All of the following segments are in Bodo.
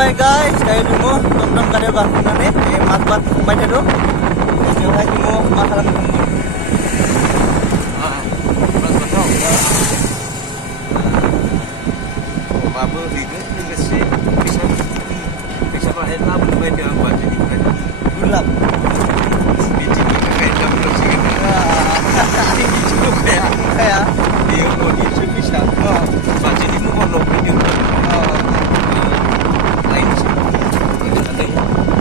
थांबाय गाइस दायो जोङो टमटम गारियाव गाखोनानै माजबाद थांबाय थादों बेवहाय जोङो मा खालामदोंमोन माजबादाव अमाबो हैगोन लोगोसे फैसा बाहाय लाबोनो बायदों आं बाजेटनिफ्राय गुरलाब बिदिनिफ्राय kayak बेयो न'निसो फैसा बाजेटनि महराव फैदों लायनोसै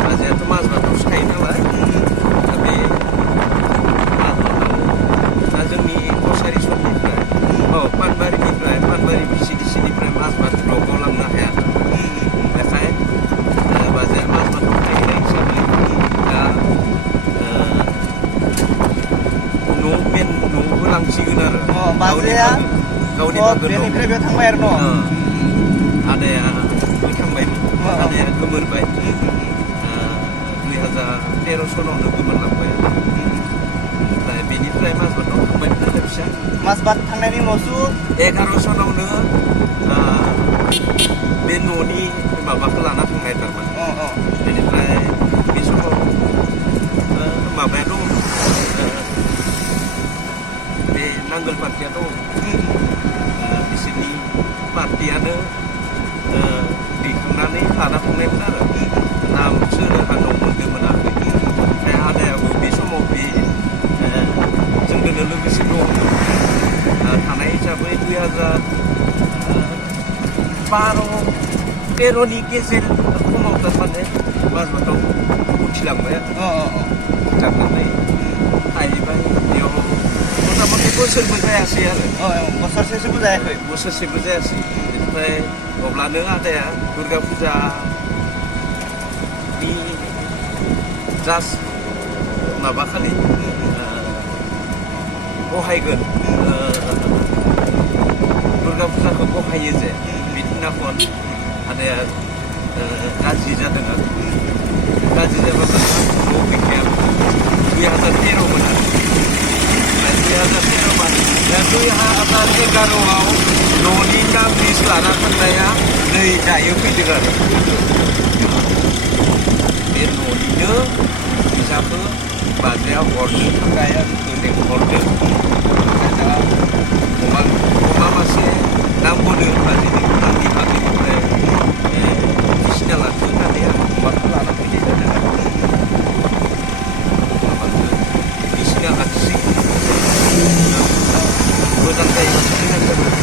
बाजैयाथ' माजबादावसो थायो नालाय दा बे दा जोंनि कसारि सननिफ्राय पानबारि बिसिडिसिनिफ्राय माजबाद ब्लकआव लांनो हाया बेखाय बाजैया माजबादाव थाहैनाय हिसाबै दा न'आवबो लांसिगोन आरो बाजैया गावनि बागोन बेनिफ्राय बेयाव थांबाय आरो न' आदायाबो थांबायमोन आदाया गोमोरबाय 2013 सनावनो गोमोरलांबाय ओमफ्राय बेनिफ्राय माजबादाव थांबाय आरो फिसा माजबाद थांनायनि उनावसो 11 सनावनो बे न'नि माबाखौ लाना थांनाय थारमाने बेनिफ्राय बे समाव माबाया दङ बे नांगोल पार्टिया दङ बिसोरनि पार्टियानो दैखांनानै लाना थांनायमोन आरो नाम सोरहा दं मोनदों मोनाखै ओमफ्राय आदायाबो बे समाव बे जोंजोंनो लोगोसे दङ थानाय हिसाबै 2012-13नि गेजेर समाव थारमाने माजबादाव उथिलांबाय उथिलांनानै थाहैबाय बेयाव मथा मथि बोसोरबो जायासै आरो बोसोरसेसोबो जायाखै बोसोरसेबो जायासै बेनिफ्राय अब्लानो आदाया दुर्गा फुजानि जास्ट माबाखालि बहायगोन दुर्गा फुजाखौ बहायो जे बिदिनाखन आदाया गाज्रि जादों आरो गाज्रि जाबाबो न'आव गैखायामोन 2013मोन आरो 2013 दा 2011आव न'नि नाम लिस्ट लाना थांनाया नै दायो फैदों आरो बे न'निनो फैसाखौ बाजैया हरनो थाखाय आंखौ लेंहरदों दा अमा मासे नांगौनो बाजैनि आंनि बागैनिफ्राय फिसिना लाखो होननानै आं अमाखौ लाना फैनाय जादों आरो माबाखौ फिसिना लाखिसै मोजां जायोबा मोजां जागोन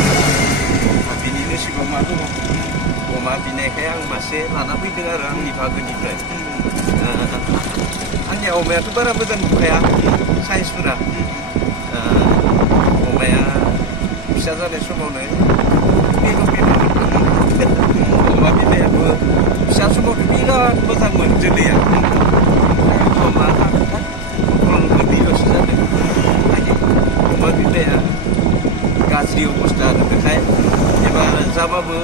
बिनिनो सिगाङाव मा दङ अमा बिनायखाय आं मासे लाना फैदों आरो आंनि बागोनिफ्राय आंनि अमायाथ' बारा मोजां नुखाया साइजफोरा अमाया फिसा जानाय समावनो अमा बिमायाबो फिसा समावथ' बिराद मोजांमोन जोलैया अमा गोरलैल'सो जादों अमा बिमाया गाज्रि अबस्था आरो बेखाय एबार जाबाबो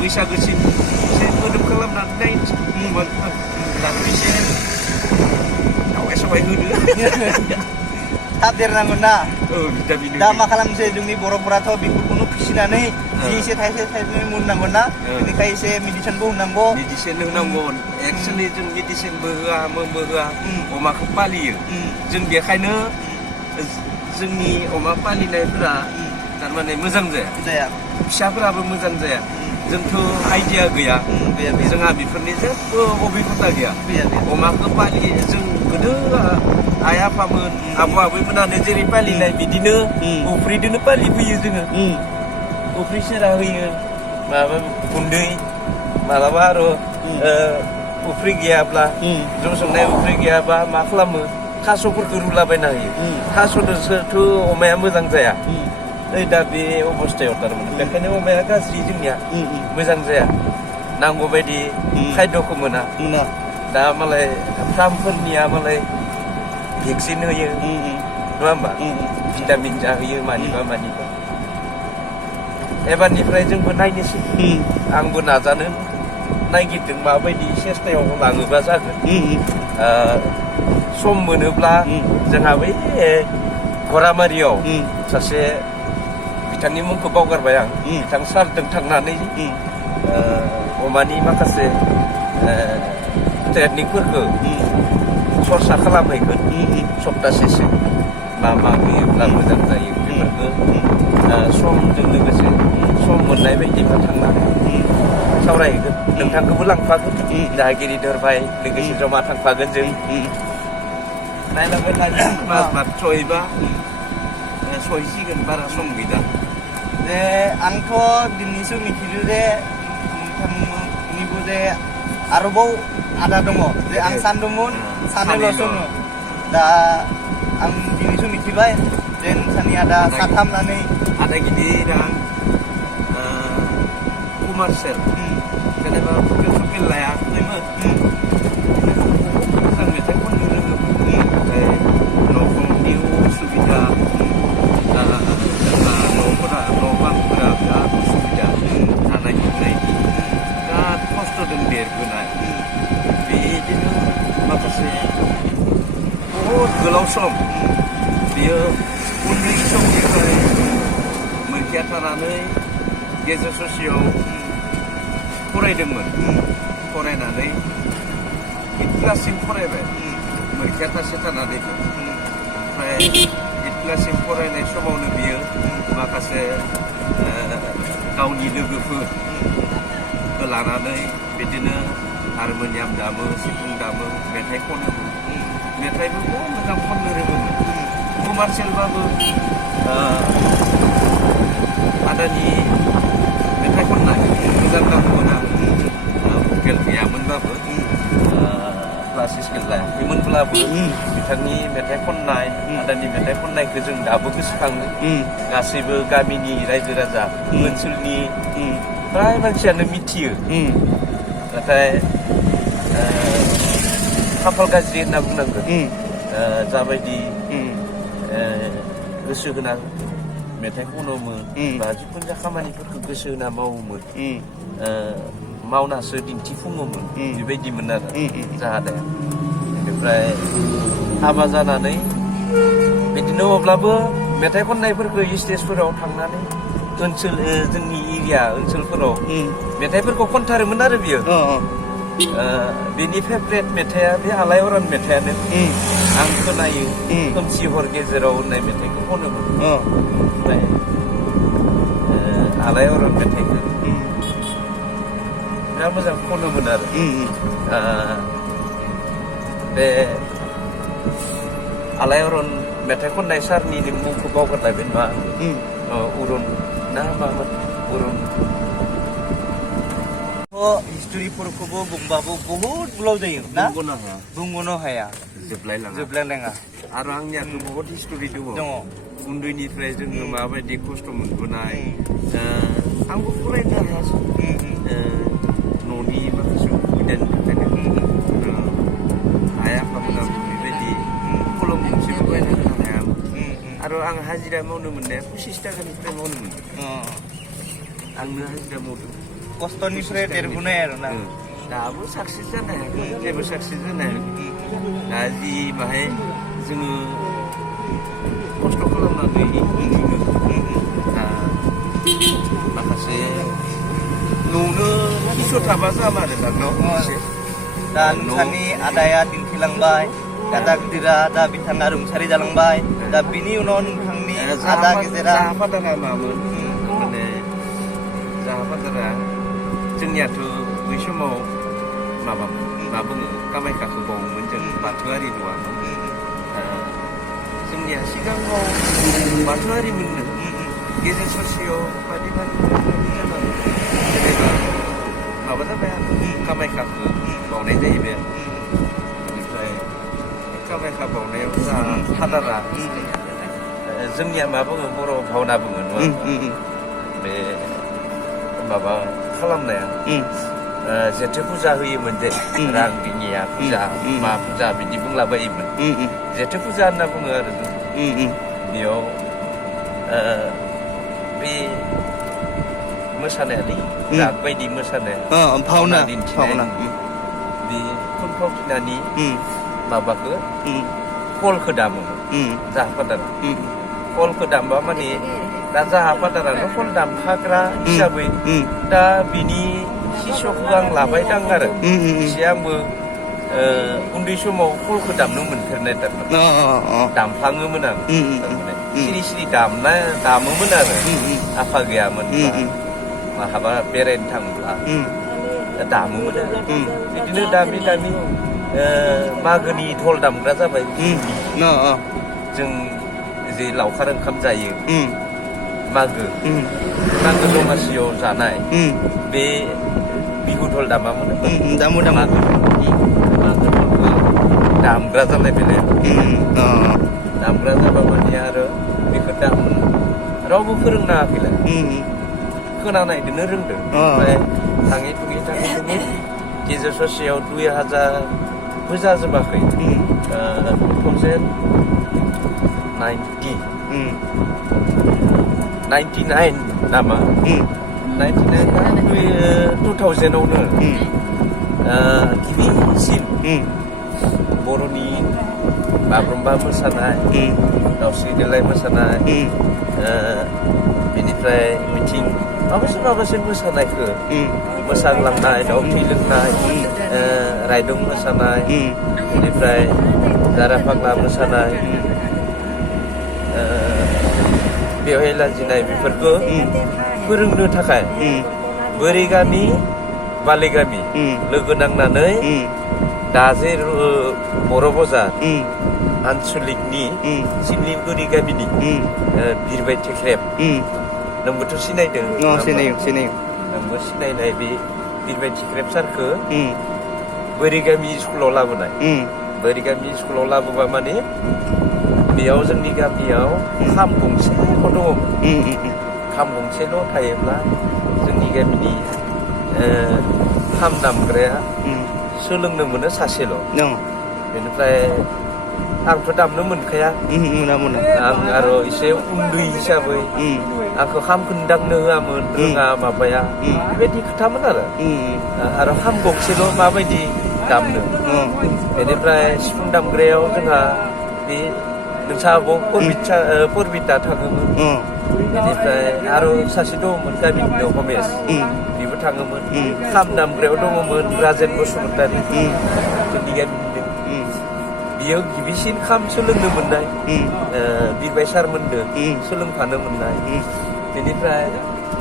बैसागोसिम एसे मोदोम खालामनानै नायनोसै दाथ' एसे दावबाय सावबाय होदो थाब देरनांगोन ना भिटामिन दा मा खालामनोसै जोंनि बर'फोराथ' बेफोरखौनो फिसिनानै जि एसे थाइसे मोननांगोन ना बेनिखाय एसे मेडिसिनबो होनांगौ एक्सुवेलि जों मेडिसिनबो होआ मोनबो होआ अमाखौ पालियो जों बेखायनो जोंनि अमा पालिनायफोरा थारमाने मोजां जाया फिसाफोराबो मोजां जाया जोंथ' आइडिया गैया जोंहा बेफोरनि जेबो अभिगता गैया अमाखौ पालियो जों गोदो आइ आफामोन आबौ आबैमोनानो जेरै पालिनाय बिदिनो अफ्रिदोनो पालिफैयो जोङो अफ्रि सेरा होयो माबा गुन्दै मालाबा आरो अफ्रि गैयाब्ला जौ संनाय अफ्रि गैयाबा मा खालामो थास'फोरखौ रुलाबायना होयो थास'जोंसोथ' अमाया मोजां जाया नै दा बे अबस्थायाव थारमाने बेखायनो अमाया गाज्रि जोंनिया मोजां जाया नांगौ बायदि खायद'खौ मोना दा मालाय फार्मफोरनिया मालाय भेक्सिन होयो नङा होमबा भिटामिन जाहोयो मानिबा एबारनिफ्राय जोंबो नायनोसै आंबो नाजानो नायगिरदों माबायदि सेस्तायाव लाङोबा जागोन सम मोनोब्ला जोंहा बै घरामारियाव सासे बिथांनि मुंखौ बावगारबाय आं बिथां सारजों थांनानै अमानि माखासे टेकनिकफोरखौ सरसा खालामहैगोन सप्तासेसो मा होयोब्ला मोजां जायो बेफोरखौ समजों लोगोसे सम मोननाय बायदिबा थांनानै सावरायहैगोन नोंथांखौबो लांफागोन दागिरिधर भाई लोगोसे जमा थांफागोन जों नायलांबाय थागोन मास सहैबा सहैसिगोन बारा सम गैला जे आंथ' दिनैसो मिथिदो जे नोंथांनिबो जे आरोबाव आदा दङ जे आं सानदोंमोन सानैल'सो दा आं दिनैसो मिथिबाय जे नोंसानि आदा साथाम नानै ada गिदिर कमार्सियेल जेनेबा हटेल लायाखैमोन मोजां मेथाइ खननो रोङोमोन ओमफ्राय न'खरनि उसुबिदा जोंहा न' बांफोरा बिराद उसुबिदा जानाय लोंनायनि बिराद खस्थ'जों देरबोनाय बिदिनो माखासे बहुद गोलाव सम बियो उन्दै समनिफ्राय मोनखिया थानानै गेजेर ससेयाव फरायदोंमोन फरायनानै 8 क्लाससिम फरायबाय मोनखिया थासे थानानै ओमफ्राय 8 क्लाससिम फरायनाय समावनो बियो माखासे गावनि लोगोफोरखौ लानानै बिदिनो हारमोनियाम दामो सिफुं दामो मेथाइ खनोमोन मेथाइबो मोजां खननो रोङोमोन कमार्सियेलबाबो आदानि मेथाइ खननाय मोजां नांगौमोन आरो भकेल गैयामोनबाबो क्लास स्केल लायाखैमोनब्लाबो बिथांनि मेथाइ खननाय आदानि मेथाइ खननायखौ जों दाबो गोसोखाङो गासैबो गामिनि रायजो राजा ओनसोलनि फ्राय मानसियानो मिथियो नाथाय खाफाल गाज्रि होनना बुंनांगोन जाबायदि गोसो होना मेथाइ खनोमोन बा जिखुनु जा खामानिफोरखौ गोसो होना मावोमोन मावनासो दिन्थिफुङोमोन बेबायदिमोन आरो जाहादाया बेनिफ्राय हाबा जानानै बिदिनो अब्लाबो मेथाइ खननायफोरखौ स्टेजफोराव थांनानै ओनसोल जोंनि एरिया ओनसोलफोराव मेथाइफोरखौ खनथारोमोन आरो बियो बेनि फेभरेट मेथाइआ बे आलायारन मेथाइआनो आं खोनायो खोमसि हर गेजेराव होननाय मेथाइखौ खनोमोन ओमफ्राय आलायारन मेथाइखौ बिराद मोजां खनोमोन आरो बे आलायारन मेथाइ खननाय सारनि मुंखौ बावगारलायबाय नङा अरुन ना मामोन अरुन हिस्ट'रिफोरखौबो बुंबाबो बहुद गोलाव जायो ना बुंग'नो हाया जोबलायलाङा आरो आंनियाथ' बहुत हिस्ट'रि दङ उन्दैनिफ्राय जोङो माबायदि खस्थ' मोनबोनाय आंबो फरायनो हायासै न'नि माखासे उसुबिदानि थाखायनो आइ आफामोनाबो बेबायदि कलम गंसेबो बायना होनो हायामोन आरो आं हाजिरा मावनो मोननाया 25 थाखानिफ्राय मावनो मोनदों आंनो हाजिरा मावदों खस्थ'निफ्राय देरबोनाय आरो ना दाबो साक्सेस जानो हायाखै जेबो साक्सेस जानो हायाखै दा जि बाहाय जोङो खस्थ' खालामनानै मोनो दा माखासे न'नो किसु थाबा जामा आरो दानाव दा नोंसानि आदाया दिन्थिलांबाय दादा गिदिरा दा बिथाङा रुंसारि जालांबाय दा बिनि उनाव नोंथांनि आदा गेजेरा जाहाफादारा मामोन माने जाहाफादारा जोंनियाथ' बै समाव माबामोन मा बुङो कामाख्याखौ बावोमोन जों बाथौआरि नङा जोंनिया सिगाङाव बाथौआरिमोननो गेजेर ससेयाव बादि जानानै जेनेबा माबा जाबाय आरो कामाख्याखौ बावनाय जाहैबाय आरो बेनिफ्राय कामाख्या बावनायाव जोंहा फादारा जोंनिया मा बुङो बर' भावना बुङो नङा बे माबा खालामनाया जेथो फुजा होयोमोन जे रांदिनिया फुजा मा फुजा बिदि बुंलाबायोमोन जेथो फुजा होनना बुङो आरो जों बेयाव बे मोसानायालै राग बायदि मोसानाया भावना दिन्थिनाय बे थुनफावथिनानि माबाखौ कलखौ दामोमोन जाहाफादारा कलखौ दामबा माने दा जाहाफादारानो कल दामखाग्रा हिसाबै दा बिनि सिस'खौ आं लाबाय दं आरो एसे आंबो उन्दै समाव खलखौ दामनो मोनफेरनाय थारमाने दामफ्लाङोमोन आं थारमाने सिरि सिरि दामोमोन आरो आफा गैयामोन माहाबा बेरायनो थांब्ला दामोमोन आरो बिदिनो दामै दामै मागोनि धल दामग्रा जाबाय जों जे लावखार ओंखाम जायो मागो दमासियाव जानाय बे बिहु धल दामामोन दामग्रा जालायबाय दामग्रा जाबा माने आरो बेखौ रावबो फोरोंनाङाखैलाय खोनानायदोनो रोंदों ओमफ्राय थाङै थुङै गेजेर ससेयाव 2000 जाजोबाखै 99 नामा 2000आवनो गिबिसिन बर'नि बागुरुम्बा मोसानाय दावस्रि देलाय मोसानाय बेनिफ्राय मिथिं माबासे मोसानायखौ मोसाग्लांनाय दाउ थै लोंनाय रायदों मोसानाय बेनिफ्राय जारा फाग्ला मोसानाय बेवहाय लाजिनाय बेफोरखौ फोरोंनो थाखाय बोरै गामि बाले गामि लोगो नांनानै दा जे बर' बजार आनसलिकनि सिमलिगुरि गामिनि बिरबाय थेख्रेब नोंबोथ' सिनायदों सिनायो नोंबो सिनायनाय बे बिरबाय थेख्रेब सारखौ बोरै गामि स्कुलाव लाबोनाय बोरै गामि स्कुलाव लाबोबा माने बेयाव जोंनि गामियाव खाम गंसेल' दङमोन खाम गंसेल' थायोब्ला जोंनि गामिनि खाम दामग्राया सोलोंनो मोनो सासेल' बेनिफ्राय आंथ' दामनो मोनखाया आं आरो एसे उन्दै हिसाबै आंखौ खामखौनो दांनो होआमोन रोङा माबाया बेबायदि खोथामोन आरो खाम गंसेल' माबायदि दामनो बेनिफ्राय सिफुं दामग्रायाव जोंहा बे नोंसा आब' परबिता थाङोमोन बेनिफ्राय आरो सासे दङमोन गामिनिनो हमेश बेबो थाङोमोन खाम दामग्रायाव दङमोन राजेन बसुमतारी जोंनि गामिनिनो बियो गिबिसिन खाम सोलोंनो मोननाय बिरबाय सारमोनदो सोलोंफानो मोननाय बेनिफ्राय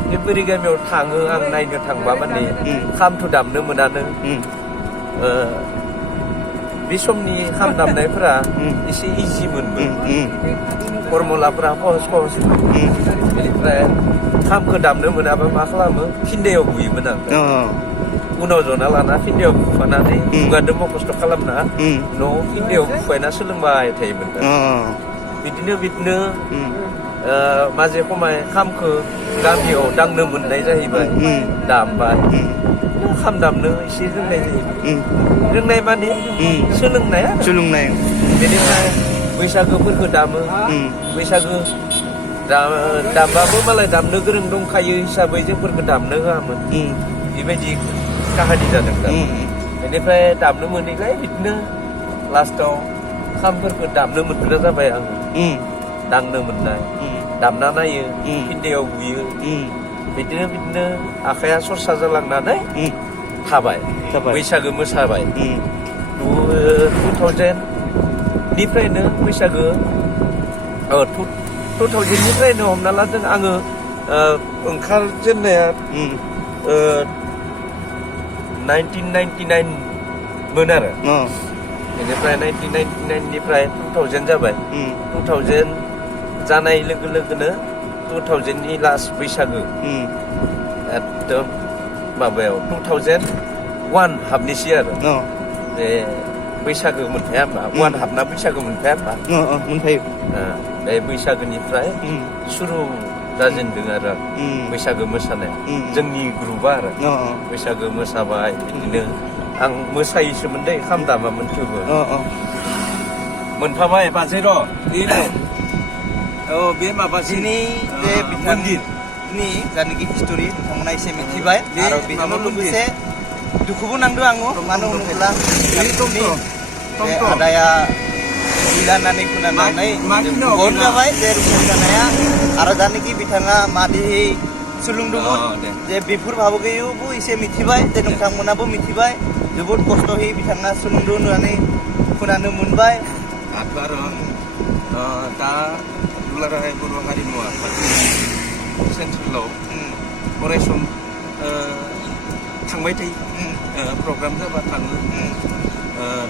बे बोरै गामियाव थाङो आं नायनो थांबा माने खामथ' दामनो मोनानो बे समनि खाम दामनायफोरा एसे इजिमोनबो फरमुलाफोरा सहसमोन बेनिफ्राय खामखौ दामनो मोनाबा मा खालामो फिन्दायाव बुयोमोन आं उनाव जना लाना फिन्दायाव बुफानानै खुगाजों मखस्थ' खालामना न'आव फिन्दायाव बुफायना सोलोंबाय थायोमोन बिदिनो माजे खमाय खामखौ गामियाव दांनो मोननाय जाहैबाय दामबाय खाम दामनो एसे रोंनाय जाहैबाय रोंनाय माने सोलोंनाय बेनिफ्राय बैसागोफोरखौ दामो बैसागो दामबाबो मालाय दामनो गोरों दंखायो हिसाबै जोंफोरखौ दामनो होआमोन बेबायदि काहानि जादों बेनिफ्राय दामनो मोनैलाय बिदिनो लास्टाव खामफोरखौ दामनो मोनग्रा जाबाय आङो दांनो मोननाय दामना नायो फिन्दायाव बुयो बिदिनो आखाइया सरसा जालांनानै थाबाय बैसागो मोसाबाय 2000 निफ्रायनो बैसागो 2000 निफ्रायनो हमना लादों आङो ओंखारजेननाया 1999 मोन आरो बेनिफ्राय 1999 निफ्राय 2000 जाबाय 2000 जानाय लोगो लोगोनो 2000 नि लास्ट बैसागो एकदम माबायाव 2001 हाबनोसै आरो बे बैसागो मोनफाया होमबा 1 हाबना बैसागो मोनफाया होमबा मोनफायो बे बैसागोनिफ्राय सुरु जाजेनदों आरो बैसागो मोसानाय जोंनि ग्रुपआ आरो बैसागो मोसाबाय बिदिनो आं मोसायोसोमोन दै खाम दामामोन थेवबो मोनफाबाय बाजै र' बे माबासिनि बे मन्दिरनि जायनाखि हिस्ट'रि बिथांमोना एसे मिथिबाय आरो बेजों लोगोसे दुखुबो नांदों आङो मानो होनोब्ला बे आदाया गैला होननानै खोनानानै बन जाबाय जे रुंसारि जानाया आरो जायनाखि बिथाङा मादि सोलोंदोंमोन दे जे बेफोर बागैबो एसे मिथिबाय जे नोंथांमोनाबो मिथिबाय जोबोद खस्थ'यै बिथाङा सोलोंदों होननानै खोनानो मोनबाय दाथ' आरो दा दुलाराय बर' हारिमु आफादनि सेन्ट्रेलाव अरायसम थांबाय थायो प्रग्राम जाबा थाङो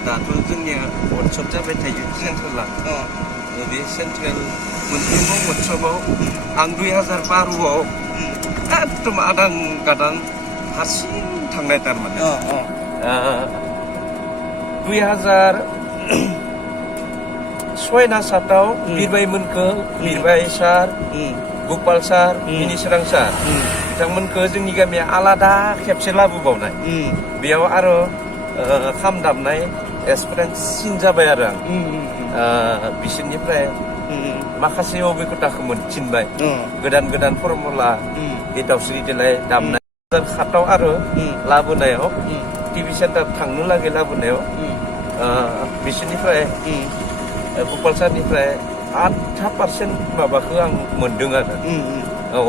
दाथ' जोंनिया वर्कशप जाबाय थायो सेन्ट्रेला बे सेन्ट्रेल मोनफ्रोमबो वर्कशपआव आं 2012आव एकदम आदां गादां हारसिं थांनाय थारमाने 2006 ना 7आव बिरबाय मोनखो बिरबाय सार गपाल सार मिनिसोरां सार बिथांमोनखौ जोंनि गामिया आलादा खेबसे लाबोबावनाय बेयाव आरो खाम दामनाय एक्सपिरियेन्स सिन जाबाय आरो आं बिसोरनिफ्राय माखासे अभिगताखौ मोनफिनबाय गोदान गोदान फर्मुला बे दावस्रि देलाय दामनाय 2007आव आरो लाबोनायाव टिभि सेन्टार थांनो लागै लाबोनायाव बिसोरनिफ्राय गपाल सारनिफ्राय 8% माबाखौ आं मोनदों आरो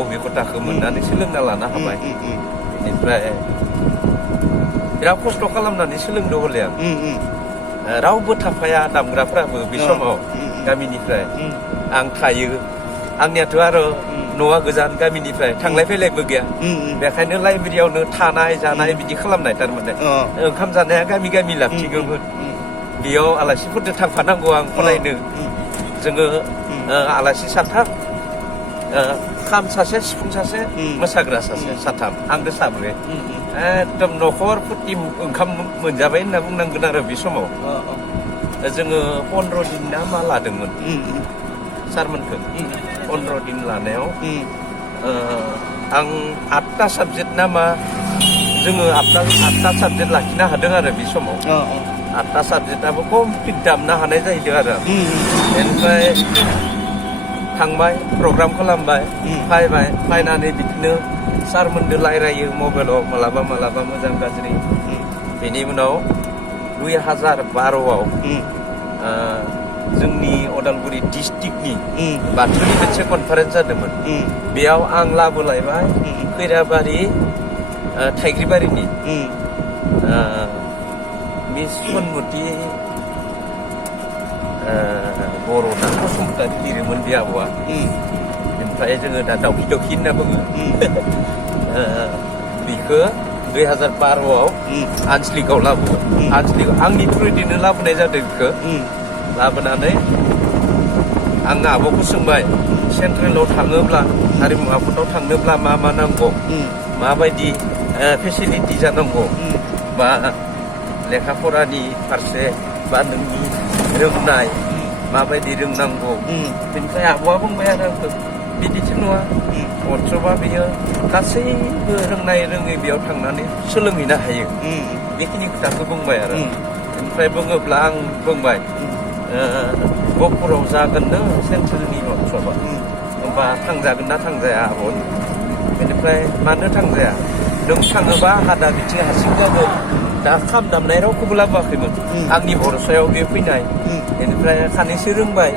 अभिगताखौ मोननानै सोलोंना लानो हाबाय बेनिफ्राय बिराद खस्थ' खालामनानै सोलोंदों हले आं रावबो थाफाया दामग्राफ्राबो बे समाव गामिनिफ्राय आं थायो आंनियाथ' आरो न'आ गोजान गामिनिफ्राय थांलाय फैलायबो गैया बेखायनो लाइब्रेरियावनो थानाय जानाय बिदि खालामनाय थारमाने ओंखाम जानाया गामि गामि लाखिगौमोन बेयाव आलासिफोरजों थांफानांगौ आं फरायनो जोङो आलासि साथाम खाम सासे सिफुं सासे मोसाग्रा सासे साथाम आंदो साब्रै एकदम न'खर फुरथि ओंखाम मोनजाबाय होनना बुंनांगोन आरो बे समाव जोङो 15 दिन ना मा लादोंमोन सारमोनखौ 15 दिन लानायाव आं 8टा साबजेक्ट ना मा जोङो 8टा साबजेक्ट लाखिनो हादों आरो बे समाव 8टा साबजेक्टआबो कमप्लिट दामनो हानाय जाहैदों आरो बेनिफ्राय थांबाय प्रग्राम खालामबाय फैबाय फैनानै बिदिनो सारमोनदो रायलायो मबाइलाव मालाबा मालाबा मोजां गाज्रि बेनि उनाव 2012आव जोंनि अदालगुरि डिस्ट्रिक्टनि बाथौनि मोनसे कनफारेन्स जादोंमोन बेयाव आं लाबोलायबाय खैराबारि थाइग्रिबारिनि मिस सनमुति बर'ना बसुमतारी लिरोमोन बे आब'आ ओमफ्राय जोङो दा दावखि दावखि होनना बुङो बेखौ 2012आव आनसलिकआव लाबोबाय आनसलिकआव आंनि थ्रुयैनो लाबोनाय जादों बेखौ लाबोनानै आं आब'खौ सोंबाय सेन्ट्रेलाव थाङोब्ला हारिमु आफादाव थांनोब्ला मा मा नांगौ माबायदि फेसिलिटि जानांगौ बा लेखा फरानि फारसे बा नोंनि रोंनाय माबायदि रोंनांगौ बेनिफ्राय आब'आ बुंबाय आरो आंखौ बिदिथ' नङा वर्कशपआ बेयो गासैबो रोंनाय रोङै बेयाव थांनानै सोलोंहैनो हायो बेखिनि खोथाखौ बुंबाय आरो ओमफ्राय बुङोब्ला आं बुंबाय गहपुराव जागोननो सेन्ट्रेलनि वर्कशपआ होमबा थांजागोन ना थांजाया आब' बेनिफ्राय मानो थांजाया नों थाङोबा आंहा दा बिथिं हारसिं जागोन दा खाम दामनाय रावखौबो लाबोआखैमोन आंनि भरसायाव बे फैनाय बेनिफ्राय खानैसो रोंबाय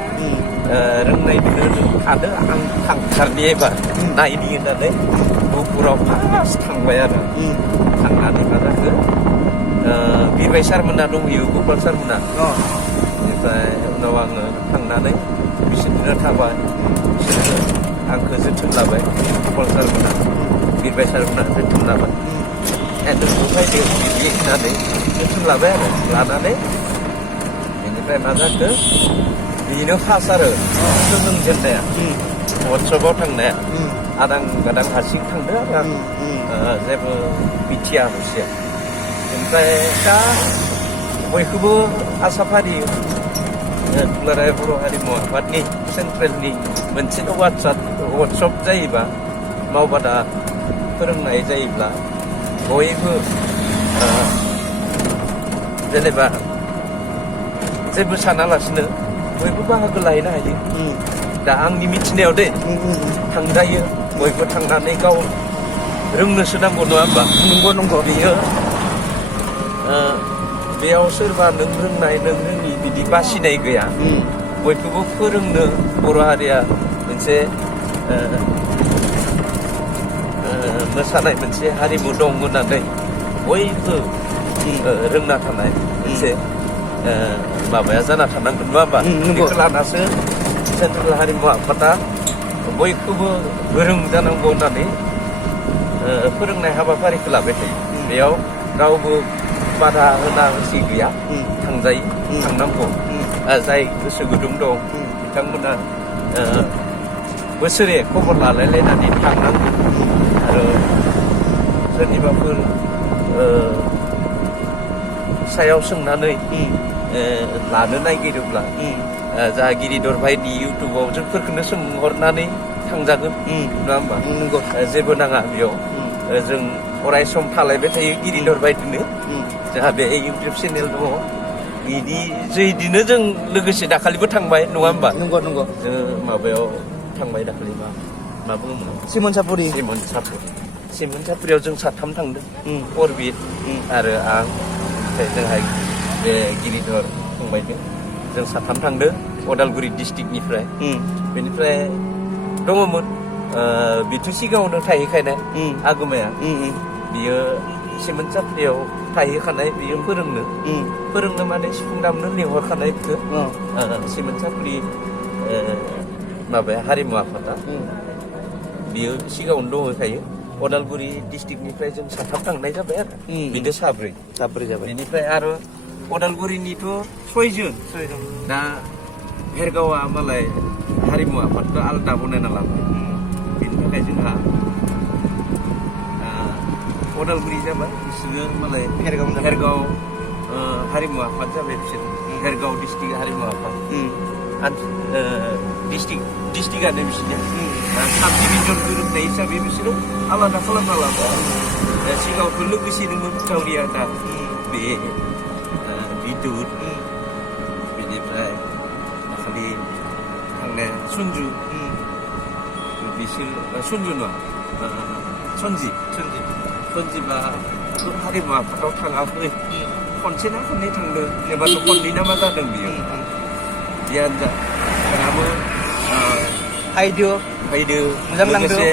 रोंनायजोंनो थादो आं थांथारनि एबार नायनि होननानै गहपुराव फार्स्ट थांबाय आरो थांनानै मा जाखो बिरबाय सारमोना दंहैयो गपाल सारमोना बेनिफ्राय उनाव आङो थांनानै बिसोरनो थाबाय बिसोरनो आंखौ जोथोन लाबाय गपाल सारमोना बिरबाय सारमोना जोथोन लाबाय नोंखौ फैदो बिदि होननानै जोथोन लाबाय आरो लानानै बेनिफ्राय मा जाखो बेनो फार्स्ट आरो सोलोंजेननाया वर्कशपआव थांनाया आदां गादां हारसिं थांदो आरो आं जेबो मिथिया हसिया ओमफ्राय दा बयखौबो आसा फारियो दुलाराय बर' हारिमु आफादनि सेन्ट्रेलनि मोनसे वर्कशप जायोबा मावबादा फोरोंनाय जायोब्ला बयबो जेनेबा जेबो सानालासिनो बयबो बाहागो लाहैनो हायो दा आंनि मिथिनायाव दे थांजायो बयबो थांनानै गाव रोंनोसो नांगौ नङा होमबा नंगौ बेयो बेयाव सोरबा नों रोंनाय नों रोङि बिदि बासिनाय गैया बयखौबो फोरोंनो बर' हारिया मोनसे मोसानाय मोनसे हारिमु दं होननानै बयबो रोंना थानाय मोनसे माबाया जाना थानांगोन नङा होमबा बेखौ लानासो सेन्ट्रेल हारिमु आफादा बयखौबो गोरों जानांगौ होननानै फोरोंनाय हाबाफारिखौ लाबाय थायो बेयाव रावबो बादा होना होसि गैया थांजायो थांनांगौ जाय गोसो गुदुं दं बिथांमोना बोसोरे खबर लालायलायनानै थांनांगौ आरो सोरनिबाफोर सायाव सोंनानै लानो नागिरोब्ला जा गिरिधर भाइनि इउटुबाव जोंफोरखौनो सोंहरनानै थांजागोन नङा होमबा जेबो नाङा बेयाव जों अराय सम थालायबाय थायो गिरिधर भाइजोंनो जोंहा बे इउटुब चेनेल दङ बिदिनो जों लोगोसे दाखालिबो थांबाय नङा होमबा नंगौ जोङो माबायाव थांबाय दाखालि मा बुङोमोन सिमन सापुरि सापुरियाव जों साथाम थांदों अरबिट आरो आं ओमफ्राय जोंहा बे गिरिधर फंबायजों जों साथाम थांदों अदालगुरि डिस्ट्रिक्टनिफ्राय बेनिफ्राय दङमोन बेथ' सिगाङावनो थाहैखायनाय आगोमाया बियो सिमन सापुरियाव थाहैखानाय बियो फोरोंनो माने सिफुं दामनो लिंहरखानाय बेखौ सिमन सापुरि माबाया हारिमु आफादा बियो सिगाङावनो दंखायो अदालगुरि डिस्ट्रिक्टनिफ्राय जों साथाम थांनाय जाबाय आरो बिदि साब्रै जाबाय बेनिफ्राय आरो अदालगुरिनिथ' सयजन दा भेरगावआ मालाय हारिमु आफादखौ आलादा बनायना लाबाय बेनि थाखाय जोंहा अदालगुरि जाबाय बिसोरो मालाय भेरगाव हारिमु आफाद जाबाय बिसोर भेरगाव डिस्ट्रिक्ट हारिमु आफाद डिस्ट्रिक्टआनो बिसोरनिया साब डिभिजन गोरोबनाय हिसाबै बिसोरो आलादा खालामना लाबाय सिगाङावथ' लोगोसेनोमोन गावरिया दा बे बिदुर बेनिफ्राय दाखालि थांनाय सन्जु बिसोर सन्जु नङा सन्जिबा हारिमु आफादाव थाङाखै खनसे ना खननै थांदों एबार खननै ना मा जादों बियो जियानो जा दाबो फैदो मोजां लोगोसे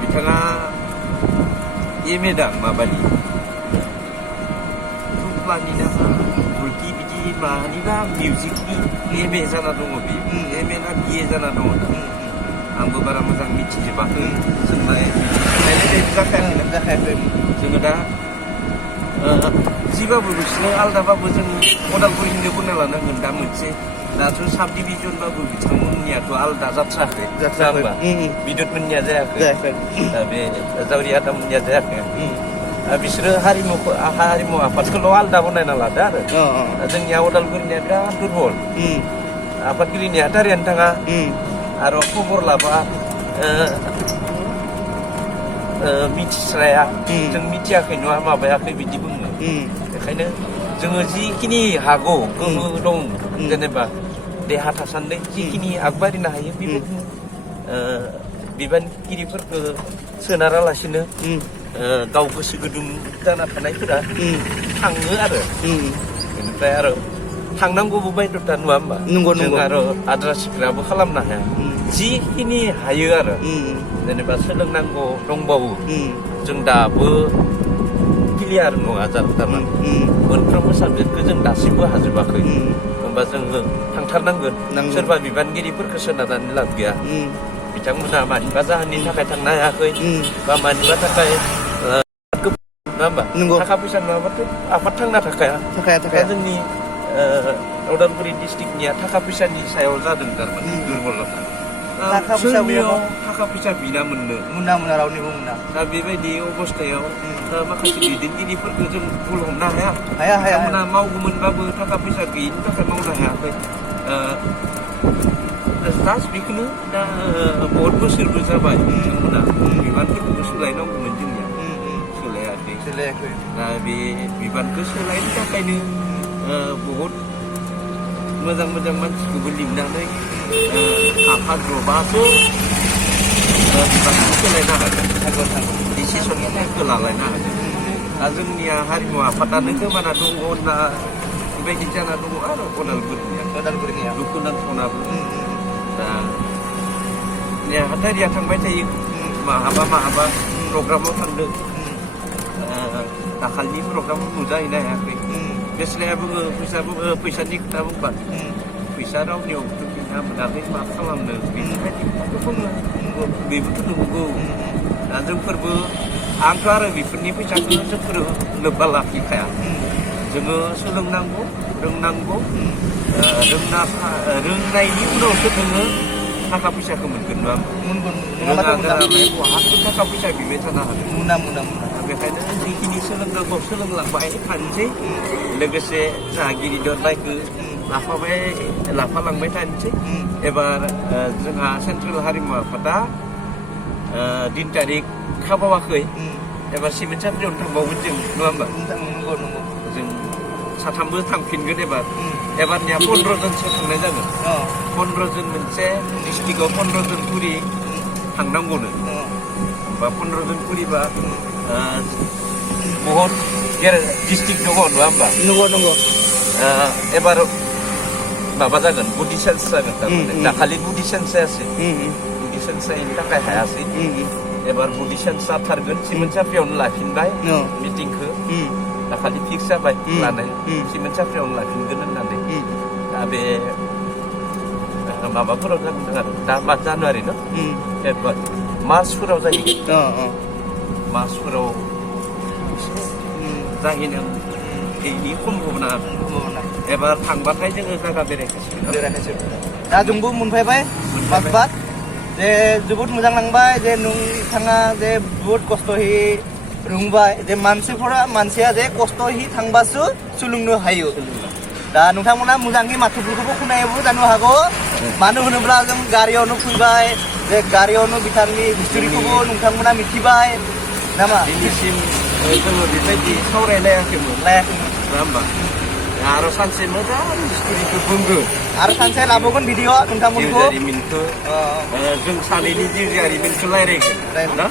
बिथाङा दा माबानि रुप्लानि ना भुलथि बिदि मानिबा मिउजिकनि जाना दङ बियो ना बिए जाना दङ आंबो बारा मोजां मिथिजोबाखै सोंनाय जाखायाखै जोङो दा जिबाबो बिसोरनो आलदाबाबो जों अदालगुरिनिनो बुंना लानांगोन दा मोनसे दाथ' साब डिभिजनबाबो बिथांमोननियाथ' आलदा जाथ्राखै बिदुतमोननिया जायाखै दा बे जावरि आदामोननिया जायाखै बिसोरो हारिमु आफादखौल' आलदा बनायना लादो आरो जोंनिया अदालगुरिनिया बिराद दुरबल आफादगिरिनिया थारियानो थाङा आरो खबर लाबा मिथिस्राया जों मिथियाखै नङा माबायाखै बिदि बुङो बेखायनो जोङो जिखिनि हागौ गोहो दं जेनेबा देहा थासान्दै जिखिनि आगबारिनो हायो बेबायदिनो बिबानगिरिफोरखौ सोनारालासिनो गाव गोसो गुदुं जाना थानायफोरा थाङो आरो बेनिफ्राय आरो थांनांगौबो बायद'था नङा होमबा जों आरो आद्रा सिग्राबो खालामनो हाया जिखिनि हायो आरो जेनेबा सोलोंनांगौ दंबावो जों दाबो क्लियार नङा थारमाने मोनफ्रोमबो साबजेक्टखौ जों दासिमबो हाजोबाखै होमबा जोङो थांथारनांगोन सोरबा बिबानगिरिफोरखौ सोनारनानै लाब गैया बिथांमोना मानिबा जाहोननि थाखाय थांनो हायाखै बा मानिबा थाखाय नङा होमबा थाखा फैसा नङाबाथ' आफाद थांना थाखाया जोंनि अदालगुरि डिस्ट्रिक्टनिया थाखा फैसानि सायाव जादों थारमाने दुरबलता थाखा फैसा बिना मोना रावनिबो मोना दा बेबायदि अबस्थायाव माखासे दैदेनगिरिफोरखौ जों भुल हमनो हाया मावगौमोनबाबो थाखा फैसा गैयिनि थाखाय मावनो हायाखै जास्ट बेखौनो दा बहुत बोसोरबो जाबाय बिथांमोना बिबानफोरखौबो सोलायनांगौमोन जोंनिया सोलायाखै दा बे बिबानखौ सोलायनो थाखायनो बहुत मोजां मानसिखौबो लिंनानै आफाद्रबासो बिबानखौ सोलायनो हागोन डिसिसननि टाइमखौ लालायनो हागोन दा जोंनिया हारिमु आफादानो गोमाना दङ होनना बेबायदि जाना दङ आरो अदालगुरिनिया दुखुनांथावनाबो दा नेहाथारिया थांबाय थायो माहाबा प्रग्रामाव थांदों दाखालिनि प्रग्रामाव नुजाहैनो हायाखै बेस्लाया बुङो फैसानि खोथा बुंबाय फैसा रावनियावबो बिना मोनाखै मा खालामनो बेफोरबायदि बुङो बेबोथ' नंगौ दा जोंफोरबो आंथ' आरो बेफोरनि फैसाखौ जोंफोरो लोब्बा लाखिखाया जोङो सोलोंनांगौ रोंनांगौ रोंनायनि उनावसो नोङो थाखा फैसाखौ मोनगोन नङा रोङागोरालाय बहाथो थाखा फैसा बिबाय थानो हागोन बेखायनो जिखिनि सोलोंनांगौ सोलोंलांबाय थानोसै लोगोसे जोंहा गिरिदरनायखौ लाफालांबाय थानोसै एबार जोंहा सेन्ट्रेल हारिमु आफादा 3 तारिख खाबावाखै एबार सिमेन्ट साफ्रियावनो थांबावगोन जों नङा होमबा जों साथामबो थांफिनगोन एबारनिया 15 जनसो थांनाय जागोन 15 जन मोनसे डिस्ट्रिक्टआव 15 जन पुरि थांनांगौनो बा 15 जन पुरिबा बहुत डिस्ट्रिक्ट दङ नङा होमबा नंगौ एबार माबा जागोन बडि सेन्स जागोन थारमाने दाखालि बडि सेन्स जायासै बडि सेन्स जायैनि थाखाय हायासै एबार बडि सेन्स जाथारगोन सिमेन्ट साफ्रियावनो लाफिनबाय मिटिंखौ दाखालि फिक्स जाबाय लानाय सिमेन्ट साफ्रियावनो लाफिनगोन होननानै दा बे माबाफोराव जागोन आरो दा मा जानुवारि न फेब्रुवारि मार्चफोराव जाहैगोन मार्चफोराव जाहैनो बेनि सम्भावना एबार थांबाथाय जोङो जायगा बेरायखासिगोन दा जोंबो मोनफैबाय मासबाद जे जोबोद मोजां नांबाय जे नोंथाङा जे बुहुद खस्थ'यै रोंबाय जे मानसिया जे खस्थ'यै थांबासो सोलोंनो हायो दा नोंथांमोना मोजाङै माथोफोरखौबो खोनायाबो जानो हागौ मानो होनोब्ला जों गारियावनो फैबाय जे गारियावनो बिथांनि हिस्ट'रिखौबो नोंथांमोना मिथिबाय नामा दिनैसिम जोङो बेबायदि सावरायलायाखैमोन नङा होमबा आरो सानसे मोजां हिस्ट'रिखौ बुंगोन आरो सानसे लाबोगोन भिडिअ नोंथांमोनखौ जारिमिनखौ जों सानैनि जिउ जारिमिनखौ रायज्लायगोन ना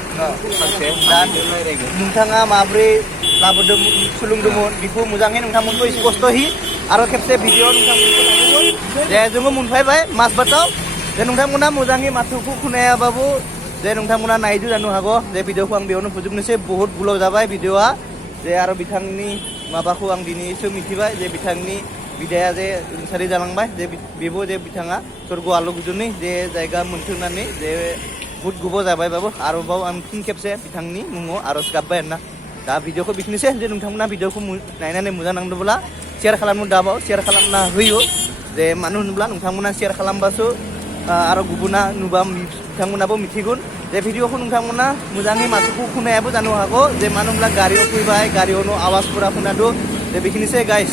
सानसे रायज्लायगोन नोंथाङा माब्रै लाबोदोंमोन सोलोंदोंमोन बेखौ मोजाङै नोंथांमोनखौ स्पष्टयै आरो खेबसे भिडिअ नोंथांमोनखौ लाबोगोन जे जोङो मोनफैबाय मासबादाव जे नोंथांमोना मोजाङै माथोखौ खोनायाबाबो जे नोंथांमोना नायदो जानो हागौ जे भिडिअखौ आं बेयावनो फोजोबनोसै बहुत गोलाव जाबाय भिडिअआ जे आरो बिथांनि माबाखौ आं दिनैसो मिथिबाय जे बिथांनि बिदाया जे रुंसारि जालांबाय जे बेबो जे बिथाङा स्वर्ग आलो गोजोनै जे जायगा मोनथोंनानै जे बहुत गोबाव जाबायबाबो आरोबाव आं फिन खेबसे बिथांनि मुङाव आरज गाबबाय आरोना दा भिडिअखौ बिखिनिसै जे नोंथांमोना भिडिअखौ नायनानै मोजां नांदोंब्ला शेयार खालामनो दाबाव शेयार खालामना होयो जे मानो होनोब्ला नोंथांमोना शेयार खालामबासो आरो गुबुना नुबा बिथांमोनाबो मिथिगोन जे भिडिअखौ नोंथांमोना मोजाङै माथोखौ खोनायाबो जानो हागौ जे मानो होनब्ला गारियाव फैबाय गारियावनो आवाजफोरा खोनादों जे बेखिनिसै गाइस